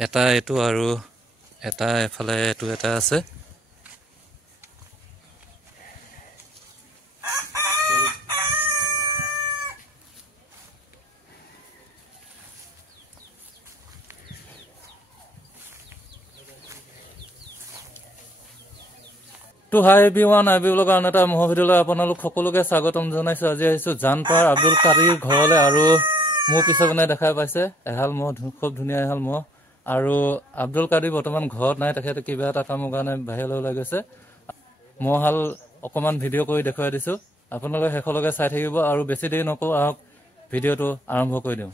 এটা এইটো আৰু এটা এফালে এইটো এটা আছে তো হাই এভৰিৱান আইবিউলৰ কাৰণে এটা মহ ভিডিঅ'লৈ আপোনালোক সকলোকে স্বাগতম জনাইছো আজি আহিছো জানপাৰ আব্দুল কাদিৰ ঘৰলৈ আৰু মোৰ পিছনে দেখাই পাইছে এহাল মহ খুব ধুনীয়া এহাল মহ আৰু আব্দুল কাদিৰ বৰ্তমান ঘৰত নাই তেখেতে কিবা এটা কামৰ কাৰণে বাহিৰলৈ ওলাই গৈছে মহাল অকমান ভিডিঅ' কৰি দেখুৱাই দিছো আপোনালোকে শেষলৈকে চাই থাকিব আৰু বেছি দেৰি নকৰো আহক ভিডিঅ'টো আৰম্ভ কৰি দিওঁ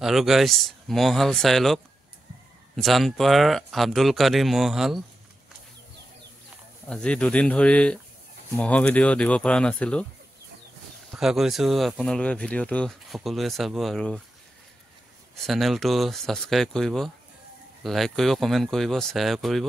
আৰু গাইস মহাল চাই লওক জানপাৰ আব্দুল কাদিৰ মহাল আজি দুদিন ধৰি মহ ভিডিঅ' দিব পৰা নাছিলো আশা কৰিছো আপোনালোকে ভিডিঅ'টো সকলোৱে চাব আৰু চেনেলটো সাবস্ক্ৰাইব কৰিব লাইক কৰিব কমেন্ট কৰিব শ্বেয়াৰ কৰিব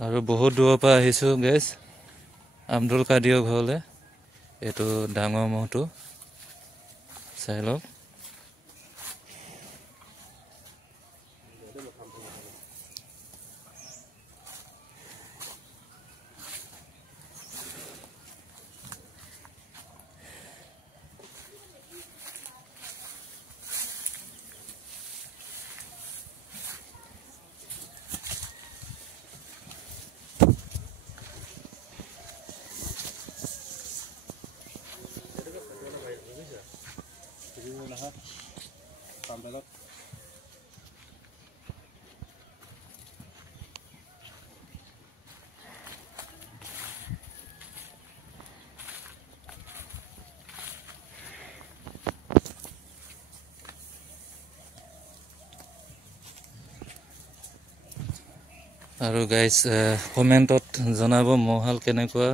আৰু বহুত দূৰৰ পৰা আহিছো গাইস আব্দুল কাদিৰৰ ঘৰলৈ এইটো ডাঙৰ মহটো চাই লওক আৰু গাইস কমেন্টত জনাব মহাল কেনেকুৱা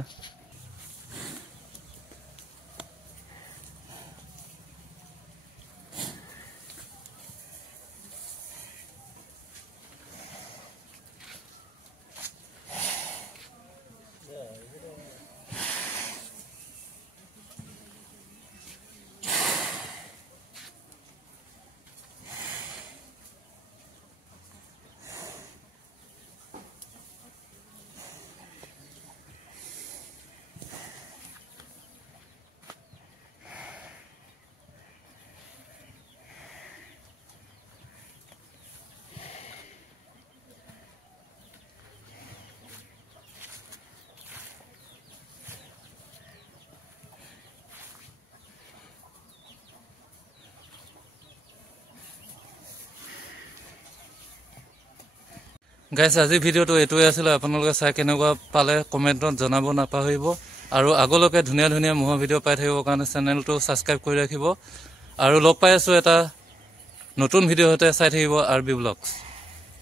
গাইস আজি ভিডিঅ'টো এটোই আছিল আপোনালোকে চাই কেনেকুৱা পালে কমেন্টত জনাব নাপাহৰিব আৰু আগলৈকে ধুনীয়া ধুনীয়া মহ ভিডিঅ' পাই থাকিবৰ কাৰণে চেনেলটো সাবস্ক্ৰাইব কৰি ৰাখিব আৰু লগ পাই আছো এটা নতুন ভিডিঅ' হতে চাই থাকিব আৰবি ব্লগছ